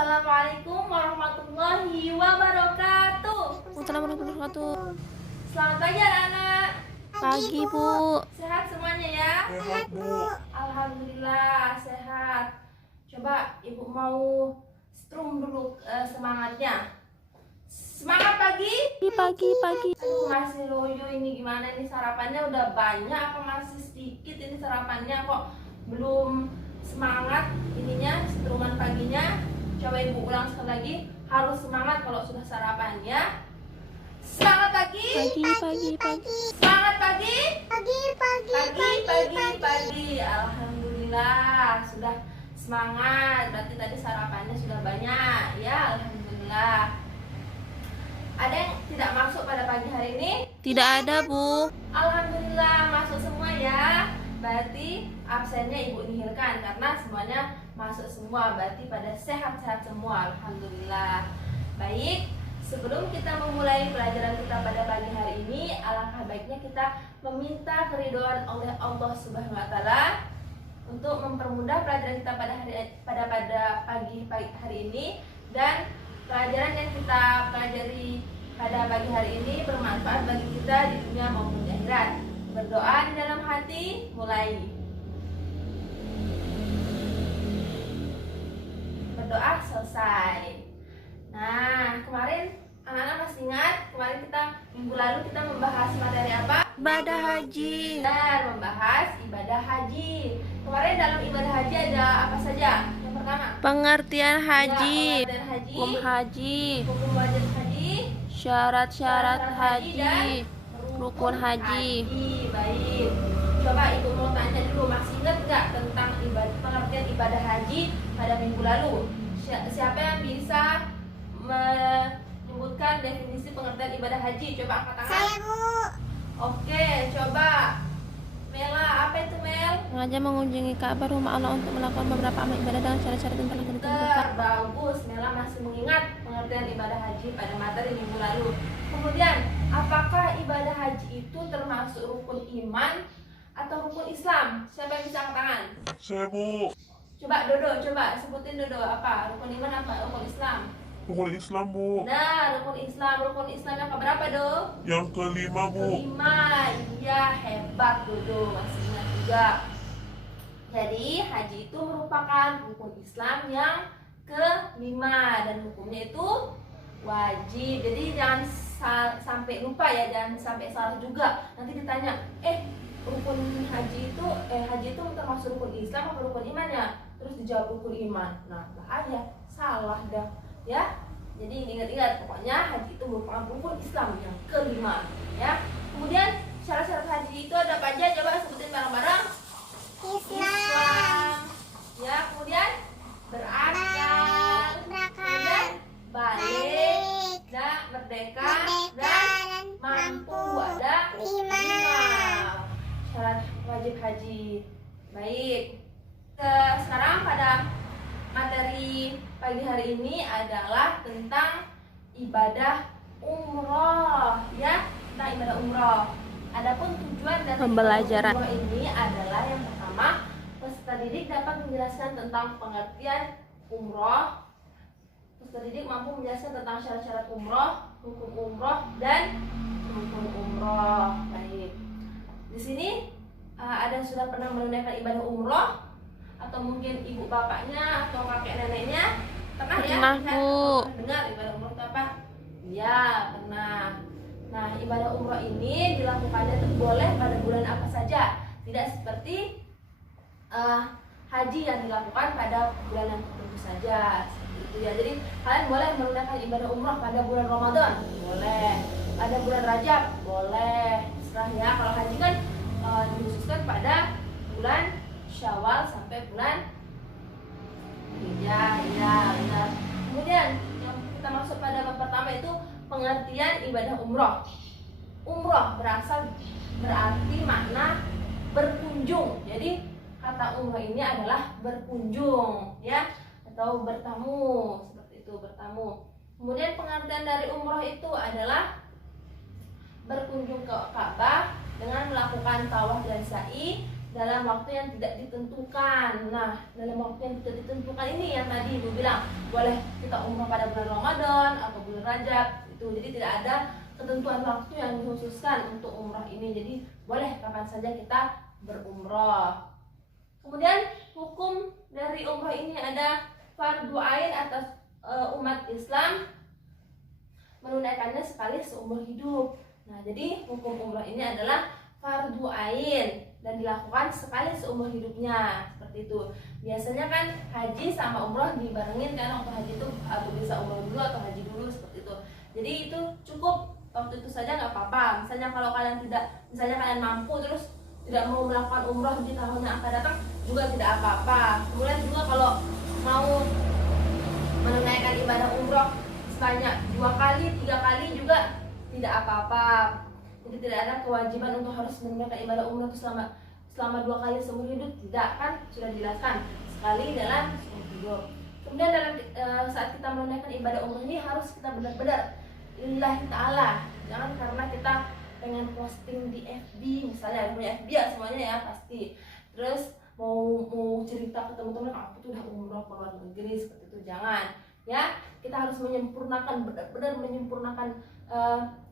Assalamualaikum warahmatullahi wabarakatuh. Assalamualaikum warahmatullahi wabarakatuh. Selamat pagi anak-anak. Pagi, Bu. Sehat semuanya ya? Sehat, Bu. Alhamdulillah sehat. Coba Ibu mau strum dulu semangatnya. Semangat pagi. Pagi. Aduh, masih loyo ini gimana nih, sarapannya udah banyak apa masih sedikit ini sarapannya, kok belum semangat ininya struman paginya. Coba Ibu ulang sekali lagi, harus semangat kalau sudah sarapan ya. Semangat pagi. Pagi. Semangat pagi. Pagi. Alhamdulillah sudah semangat. Berarti tadi sarapannya sudah banyak ya. Alhamdulillah. Ada yang tidak masuk pada pagi hari ini? Tidak ada, Bu. Alhamdulillah masuk semua ya. Berarti absennya Ibu nihilkan karena semuanya masuk semua. Berarti pada sehat-sehat semua. Alhamdulillah. Baik, sebelum kita memulai pelajaran kita pada pagi hari ini, alangkah baiknya kita meminta keridhaan oleh Allah Subhanahu wa taala untuk mempermudah pelajaran kita pada pagi hari ini, dan pelajaran yang kita pelajari pada pagi hari ini bermanfaat bagi kita di dunia maupun di akhirat. Berdoa di dalam hati, mulai. Berdoa selesai. Nah, kemarin anak-anak masih ingat, kemarin minggu lalu kita membahas materi apa? Ibadah haji. Benar, membahas ibadah haji. Kemarin dalam ibadah haji ada apa saja? Yang pertama, Pengertian haji. ya, pengertian haji, Hukum haji. hukum wajib haji, Syarat-syarat dan haji. Rukun haji. Baik. Coba Ibu mau tanya dulu, masih ingat nggak tentang pengertian ibadah haji pada minggu lalu? Siapa yang bisa menyebutkan definisi pengertian ibadah haji? Coba angkat tangan. Saya, Bu. Oke, coba Mela, apa itu Mel? Sengaja mengunjungi Ka'bah, rumah Allah, untuk melakukan beberapa amal ibadah dengan syarat-syarat yang telah ditentukan. Bagus, Mela masih mengingat pengertian ibadah haji pada materi minggu lalu. Kemudian, apakah ibadah haji itu termasuk rukun iman atau rukun Islam? Siapa yang bisa angkat tangan? Saya, Bu. Coba Dodo, sebutin Dodo, apa? Rukun iman apa rukun Islam? Rukun Islam, Bu. Nah, rukun Islam yang keberapa, Do? Yang kelima, Bu. Kelima. Iya, hebat Dodo, masih ingat juga. Jadi, haji itu merupakan rukun Islam yang kelima, dan hukumnya itu wajib. Jadi jangan sampai lupa ya, jangan sampai salah juga. Nanti ditanya, rukun haji itu termasuk rukun Islam atau rukun iman ya? Terus dijawab rukun iman. Nah, bahaya, salah dah ya. Jadi ingat-ingat, pokoknya haji itu merupakan rukun Islam yang kelima ya. Kemudian syarat-syarat haji itu ada apa aja? Coba sebutin bareng-bareng. Islam. Ya, kemudian berakal, kemudian balik, dan merdeka, dan mampu. Ada 5 syarat wajib haji. Baik. Sekarang pada materi pagi hari ini adalah tentang ibadah umroh ya, tentang ibadah umroh. Adapun tujuan dari Pembelajaran. umroh ini adalah yang pertama, peserta didik dapat menjelaskan tentang pengertian umroh. Peserta didik mampu menjelaskan tentang syarat-syarat umroh, hukum umroh, dan rukun umroh. Baik. Di sini ada yang sudah pernah menunaikan ibadah umroh, atau mungkin ibu bapaknya atau kakek neneknya pernah ya? Pernah, Bu. Dengar ibadah umroh itu apa? Iya, pernah. Nah, ibadah umroh ini dilakukannya boleh pada bulan apa saja, tidak seperti haji yang dilakukan pada bulan yang tertentu saja. Seperti itu ya. Jadi kalian boleh menunaikan ibadah umroh pada bulan Ramadan, boleh. Pada bulan Rajab, boleh. Terserah ya. Kalau haji kan dikhususkan pada bulan Syawal sampai bulan Hijjah, ya benar. Kemudian yang kita masuk pada bab pertama itu pengertian ibadah umroh. Umroh berarti makna berkunjung. Jadi kata umroh ini adalah berkunjung ya, atau bertamu, seperti itu, bertamu. Kemudian pengertian dari umroh itu adalah berkunjung ke Ka'bah dengan melakukan tawaf dan sa'i dalam waktu yang tidak ditentukan. Nah, dalam waktu yang tidak ditentukan ini yang tadi Ibu bilang, boleh kita umroh pada bulan Ramadan atau bulan Rajab itu. Jadi tidak ada ketentuan waktu yang dikhususkan untuk umroh ini. Jadi boleh kapan saja kita berumroh. Kemudian hukum dari umroh ini ada fardu ain atas umat Islam menunaikannya sekali seumur hidup. Nah, jadi hukum umroh ini adalah fardu ain dan dilakukan sekali seumur hidupnya, seperti itu. Biasanya kan haji sama umroh dibarengin kan, waktu haji itu atau bisa umroh dulu atau haji dulu, seperti itu. Jadi itu cukup waktu itu saja, nggak apa-apa. Misalnya kalau kalian kalian mampu terus tidak mau melakukan umroh di tahun yang akan datang juga tidak apa-apa. Kemudian juga kalau mau menunaikan ibadah umroh sebanyak 2 kali, 3 kali juga tidak apa-apa. Jadi tidak ada kewajiban untuk harus menunaikan ibadah umroh itu selama 2 kali seumur hidup, tidak, kan sudah dijelaskan sekali dalam seumur hidup. Kemudian dalam saat kita menunaikan ibadah umroh ini harus kita benar-benar lillahi ta'ala, jangan karena kita pengen posting di FB misalnya, punya FB ya semuanya ya pasti, terus mau cerita ke teman-teman aku tuh udah umroh ke luar negeri, seperti itu. Jangan ya, kita harus menyempurnakan, benar-benar menyempurnakan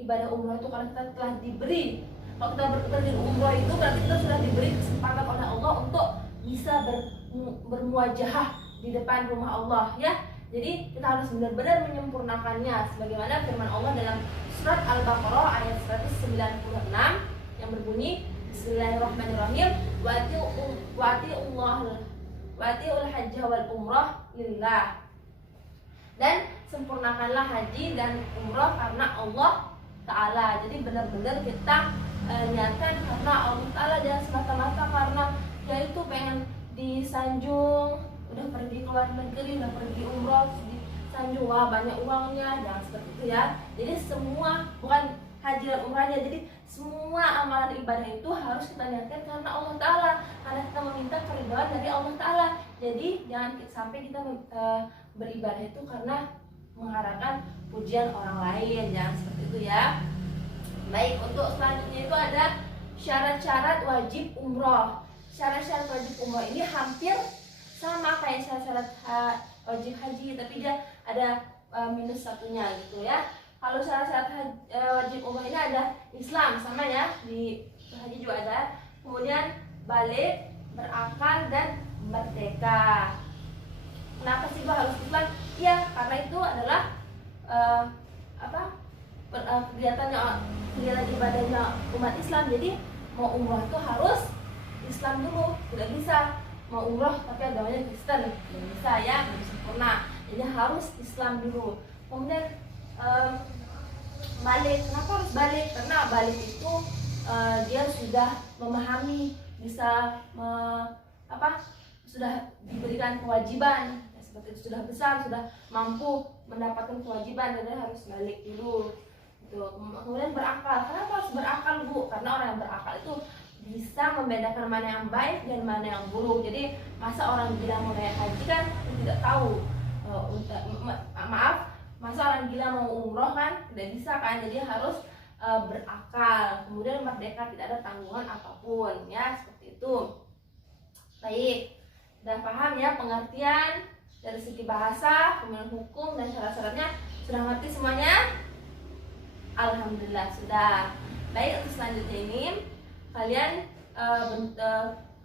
ibadah umroh itu karena kita telah diberi, kalau kita berpergian umroh itu berarti kita sudah diberi kesempatan oleh Allah untuk bisa bermuajahah di depan rumah Allah ya. Jadi kita harus benar-benar menyempurnakannya sebagaimana firman Allah dalam surat Al-Baqarah ayat 196 yang berbunyi Bismillahirrahmanirrahim wa'ati'ul hajja wal umrah lillah, dan sempurnakanlah haji dan umrah karena Allah Ta'ala. Jadi benar-benar kita niatkan karena Allah Ta'ala, jangan semata-mata karena dia itu pengen disanjung, udah pergi ke luar negeri, udah pergi umroh disanjung, wah banyak uangnya, jangan seperti itu ya. Jadi semua, bukan haji dan umrahnya, jadi semua amalan ibadah itu harus kita niatkan karena Allah Ta'ala, karena kita meminta keridhaan dari Allah Ta'ala. Jadi jangan sampai kita beribadah itu karena mengharapkan pujian orang lain, jangan seperti itu ya. Baik, untuk selanjutnya itu ada syarat-syarat wajib umroh. Syarat-syarat wajib umroh ini hampir sama kayak syarat-syarat wajib haji, tapi dia ada minus satunya gitu ya. Kalau syarat-syarat wajib umroh ini ada Islam, sama ya, di haji juga ada. Kemudian balik, berakal, dan merdeka. Kenapa sih gua harus Islam? Ya, karena itu adalah kegiatan ibadahnya umat Islam. Jadi mau umroh itu harus Islam dulu, tidak bisa mau umroh tapi agamanya Kristen, tidak bisa ya, belum sempurna. Jadi harus Islam dulu. Kemudian balik, kenapa harus balik? Karena balik itu dia sudah memahami, bisa sudah diberikan kewajiban ya, seperti itu, sudah besar, sudah mampu mendapatkan kewajiban, jadi harus balik dulu gitu. Kemudian berakal. Kenapa harus berakal, Bu? Karena orang yang berakal itu bisa membedakan mana yang baik dan mana yang buruk. Jadi masa orang gila mau naik haji kan tidak tahu, masa orang gila mau umroh kan tidak bisa kan. Jadi harus berakal. Kemudian merdeka, tidak ada tanggungan apapun ya, seperti itu. Baik, udah paham ya pengertian dari segi bahasa, kemudian hukum dan syarat-syaratnya, sudah ngerti semuanya? Alhamdulillah sudah. Baik, untuk selanjutnya ini kalian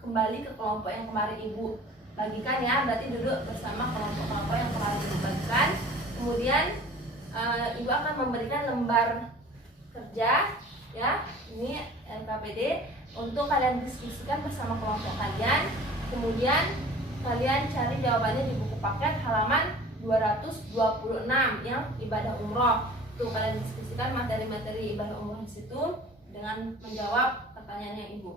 kembali ke kelompok yang kemarin Ibu bagikan ya, berarti duduk bersama kelompok-kelompok yang kemarin Ibu bagikan. Kemudian Ibu akan memberikan lembar kerja ya, ini LKPD, untuk kalian diskusikan bersama kelompok kalian. Kemudian kalian cari jawabannya di buku paket halaman 226 yang ibadah umroh. Tuh kalian diskusikan materi-materi ibadah umroh di situ dengan menjawab pertanyaan yang Ibu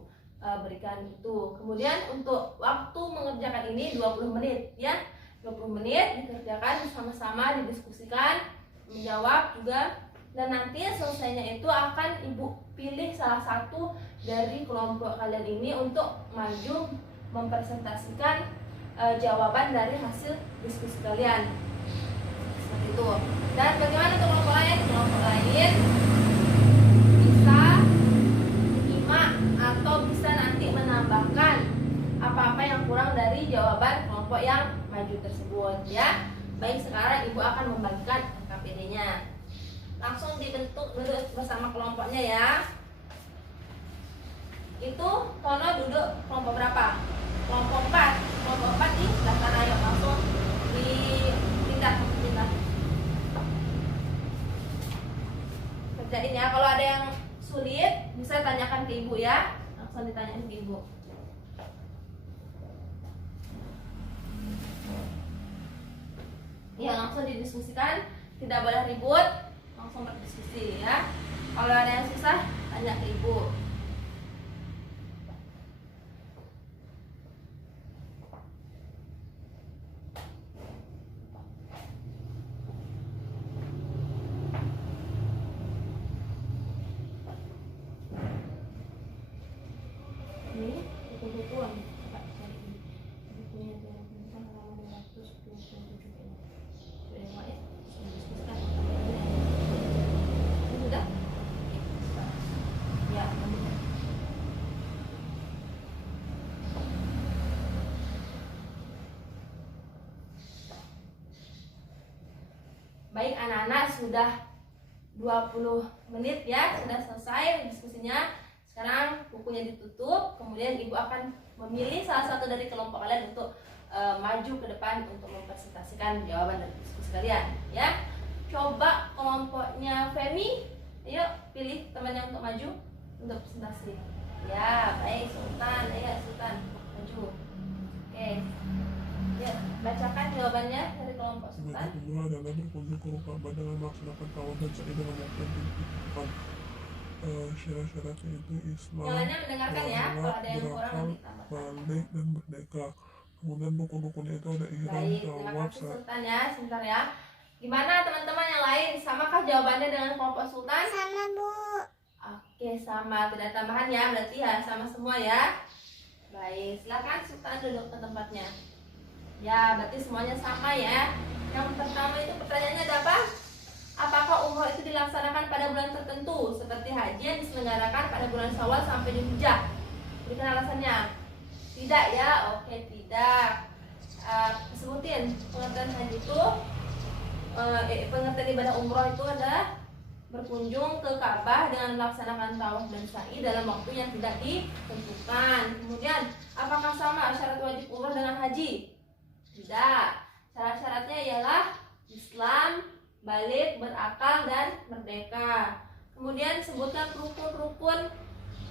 berikan itu. Kemudian untuk waktu mengerjakan ini 20 menit ya. 20 menit dikerjakan bersama-sama, didiskusikan, menjawab juga. Dan nanti selesainya itu akan Ibu pilih salah satu dari kelompok kalian ini untuk maju mempresentasikan jawaban dari hasil diskusi kalian, seperti itu. Dan bagaimana untuk kelompok lain? Kelompok lain bisa menyimak atau bisa nanti menambahkan apa-apa yang kurang dari jawaban kelompok yang maju tersebut ya. Baik, sekarang ibu akan membagikan NKPD-nya. Langsung dibentuk duduk bersama kelompoknya ya. Itu Tono duduk kelompok berapa? Kelompok 4. Kelompok 4 di sebelah kanan. Ayo langsung dipindah. Kerjain ya. Kalau ada yang sulit bisa tanyakan ke ibu ya. Langsung ditanyain ke ibu. Ya, langsung didiskusikan, tidak boleh ribut, langsung berdiskusi ya. Kalau ada yang susah, tanya ke ibu. Ini buku-bukuan. Coba cari ini. Bukunya Tiara Bintang halaman 227 ini. Sudah ya, Mak, ya? Sudah diskusikan. Ini sudah? Oke. Ya, lanjut. Baik anak-anak, sudah 20 menit ya, sudah selesai diskusinya. Sekarang bukunya ditutup, kemudian ibu akan memilih salah satu dari kelompok kalian untuk maju ke depan untuk mempresentasikan jawaban dari diskusi kalian ya. Coba kelompoknya Femi, ayo pilih temannya untuk maju untuk presentasi. Ya, baik Sultan, ayo Sultan maju. Oke. Ya, bacakan jawabannya dari kelompok Sultan. Sebagai umrah adalah berkunjung ke Ka'bah dengan melaksanakan tawaf dan sa'i dengan melakukan tuntutan. Syarat-syaratnya itu Islam, Yang lainnya mendengarkan ya, kalau sholat, ada yang kurang berakal, nanti tambahkan. balik, dan merdeka. Kemudian rukun-rukunnya itu ada ihram, Baik, terima tawaf, kasih Sultan ya, sebentar ya. Gimana teman-teman yang lain? Samakah jawabannya dengan kelompok Sultan? Sama Bu. Oke, sama, tidak ada tambahan ya, berarti ya sama semua ya. Baik, silakan Sultan duduk ke tempatnya. Ya, berarti semuanya sama ya. Yang pertama itu pertanyaannya ada apa? Apakah umroh itu dilaksanakan pada bulan tertentu seperti haji yang diselenggarakan pada bulan Syawal sampai di Hijjah? Berikan alasannya. Tidak ya, oke tidak. Sebutin pengertian haji itu, pengertian ibadah umroh itu adalah berkunjung ke Ka'bah dengan melaksanakan tawaf dan sa'i dalam waktu yang tidak ditentukan. Kemudian, apakah sama syarat wajib umroh dengan haji? Tidak. Syarat-syaratnya ialah Islam, balik, berakal, dan merdeka. Kemudian sebutkan rukun-rukun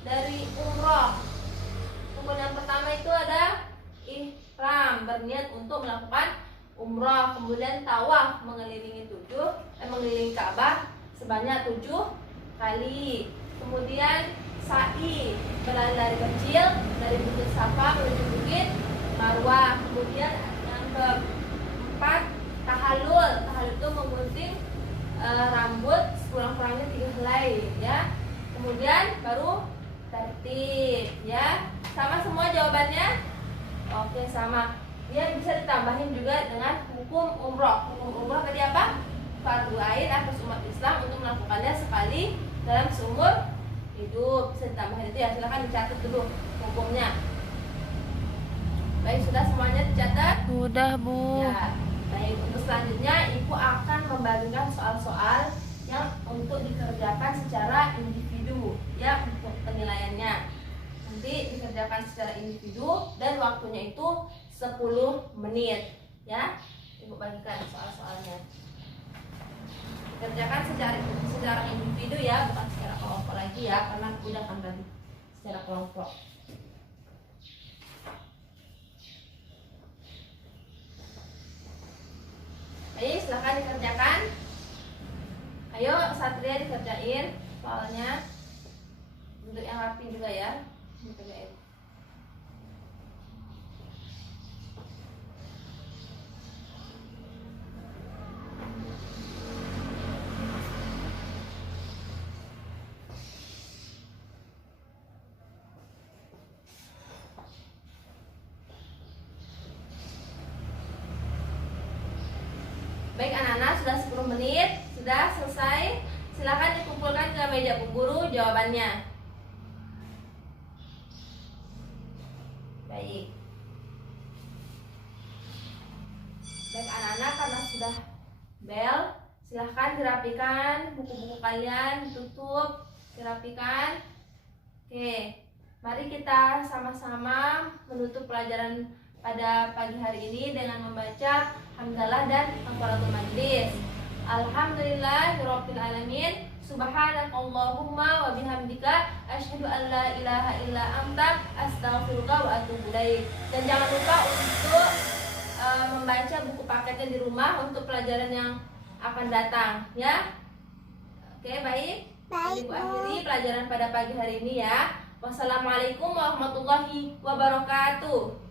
dari umroh. Rukun yang pertama itu ada ihram, berniat untuk melakukan umroh. Kemudian tawaf, mengelilingi Ka'bah sebanyak 7 kali. Kemudian sa'i, berlari-lari kecil dari Bukit Safa menuju Bukit Marwah. Kemudian yang keempat tahallul. Tahallul itu menggunting rambut kurang-kurangnya 3 helai ya. Kemudian baru tertib ya. Sama semua jawabannya? Oke, sama. Dia bisa ditambahin juga dengan hukum umroh. Hukum umroh tadi apa? Fardu ain atas umat Islam untuk melakukannya sekali dalam seumur hidup. Bisa ditambahin itu ya. Silahkan dicatat dulu hukumnya. Baik, sudah semuanya dicatat? Udah Bu. Ya, baik. Untuk selanjutnya, Ibu akan membagikan soal-soal yang untuk dikerjakan secara individu, ya, untuk penilaiannya. Nanti dikerjakan secara individu dan waktunya itu 10 menit, ya. Ibu bagikan soal-soalnya. Dikerjakan secara individu ya, bukan secara kelompok lagi ya, karena udah kan tadi secara kelompok. Baik, silahkan dikerjakan. Ayo Satria dikerjain soalnya. Untuk yang rapi juga ya, dikerjain. Baik anak-anak, sudah 10 menit, sudah selesai. Silakan dikumpulkan ke meja Bu Guru jawabannya. Baik. Baik anak-anak karena sudah bel, silahkan dirapikan buku-buku kalian, ditutup, dirapikan. Oke, mari kita sama-sama menutup pelajaran pada pagi hari ini dengan membaca hamdalah dan kafaratul majlis. Alhamdulillahirabbil alamin. Subhanakallahumma wa bihamdika asyhadu an la ilaha illa anta astaghfiruka wa atubu ilaik. Dan jangan lupa untuk membaca buku paketnya di rumah untuk pelajaran yang akan datang ya. Oke, baik. Ibu akhiri pelajaran pada pagi hari ini ya. Wassalamualaikum warahmatullahi wabarakatuh.